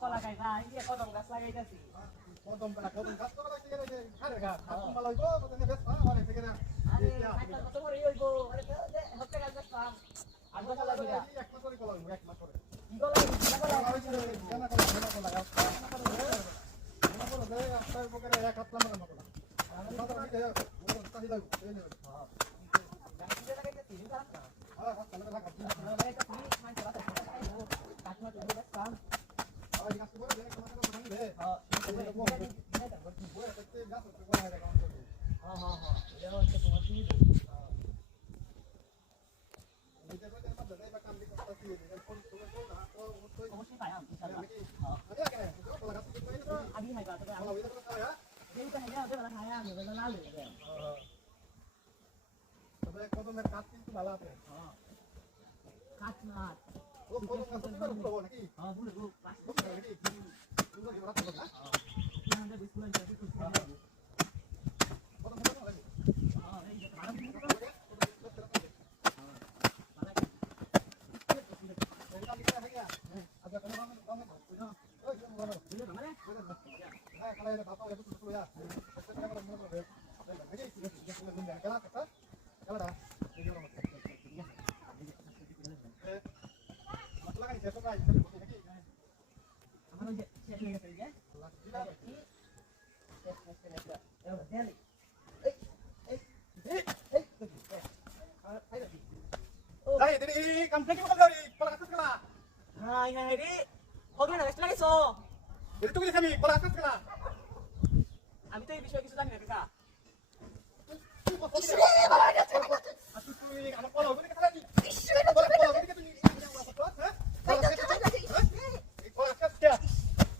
কলা খাইবা এই কদম গাছ লাগাইতাছি কদম গাছ তো লাগাইতে গেলে খারে গা কদম লাগাইবো তো তুমি বেশ পাওয়া মানে থেকে না আরে খাইতা কত করে হইবো আরে হতে গাছ পাম আর কলা লাগাইবা এক মাস করে কলা এক মাস করে কি কলা হইছে কেনা কলা দে আপনার পকেটে এক হাত লাম্বা কলা আমি কথা বলতে তাই দাও এই নে গাছ লাগাইতাছি খারাপ না হাত লাগা লাগা লাগাইতাছি মানে কলা খাইবো গাছ মত গাছ পাম আর গাছ করে দে কলা ভাঙ দে হ্যাঁ বই করতে গাছ করে কলা লাগা কাম করবে হ্যাঁ এটা হচ্ছে তোমার কি এটা তো আমার দাদা বা কাম করতে আছে এটা কোন কোন না তো অবশ্যই পাই আমি ইনশাআল্লাহ আরে কেন কলা গাছ করে না আমি খাইবা তবে কলা ওই তো খায়া এই তো খাইয়া ওদের খাইয়া আমি বেলা লাল হয়ে যায় তবে কদমের কাজ কিন্তু ভালো আছে হ্যাঁ কাট মার ও কদম গাছ তো ভালো নাকি হ্যাঁ বুঝু পাঁচ নাকি তুমি কি রাত করবে না আমাদের বিস্কুট আছে কিছু কদম ভালো লাগে হ্যাঁ এই যে ভালো কিছু এটা লিখা হয়ে গয়া আচ্ছা কোন নাম নাম ওই কোন নাম বুঝলে মানে হ্যাঁ খালা এটা বাবা এটা তো ya এটা কেন মনে করে নাকি এটা কোন দিন গেলা কথা গেলা এই যে মত মত লাগাই শেষ হয় নাকি আমার যে শেষ হয়ে গেছে যে Dai, ini kamu lagi makan dari kepala atas kala. Hai hai রে ওকে না গাছটা লাগাইছো Jadi tuh kami kepala atas kala. আমি তো এই বিষয়ে কিছু জানি না কাকা Aku tuh ini anak pola, ini kata lagi. Pola ini kata ni. Kepala atas ya.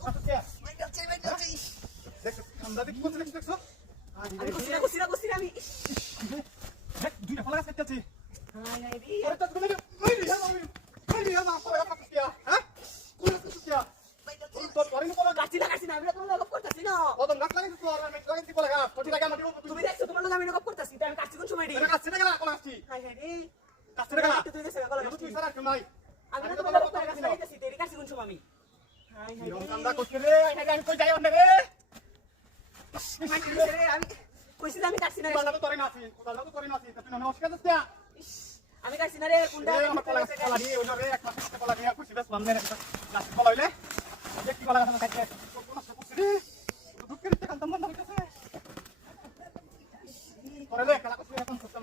Atas ya. Dek, kamu tadi pun sering so. আমি কইছি আমি Dek, duit kepala atas kecil sih. High high রে Orang tak boleh. Ini ya, mah kepala atas ya. Hah? Kepala atas ya. Untuk orang ini kepala গাছটি লাগাইছি না আমি তোমার log করতেছি না Kau nggak lagi tuh orang lagi di kepala kan. Kau tidak akan mati. তুমি দেখছো তোমার লগ আমি লগ করতেছি তাই আমি গাছটি কোন সময় রে Ini kasih kala kepala atas. High high রে Kasih kala. তুই দেখছ কলা Itu গাছটি tuh sana kemai. আমি তো তোমার লগ গাছ লাগাইতেছি তেরি গাছটি কোন সময় আমি হাই হাই Yung রে tanda ko sire, ay kami ko jayon na re. হাই রে আমি কইছি আমি গাছটি না Kung na to rin nasi, tapi na nawas ka siya. আমি গাছটি না রে কোনটা Eh, matala ka lagi, una re, ak masuk ka lagi ako sibes mamne na kita. Nasi ko loile. Jadi ki wala ka sa kaya. Kung na ko sire. Dukir te kan tamban na kasi. Korele, kala ko sire kan sa sa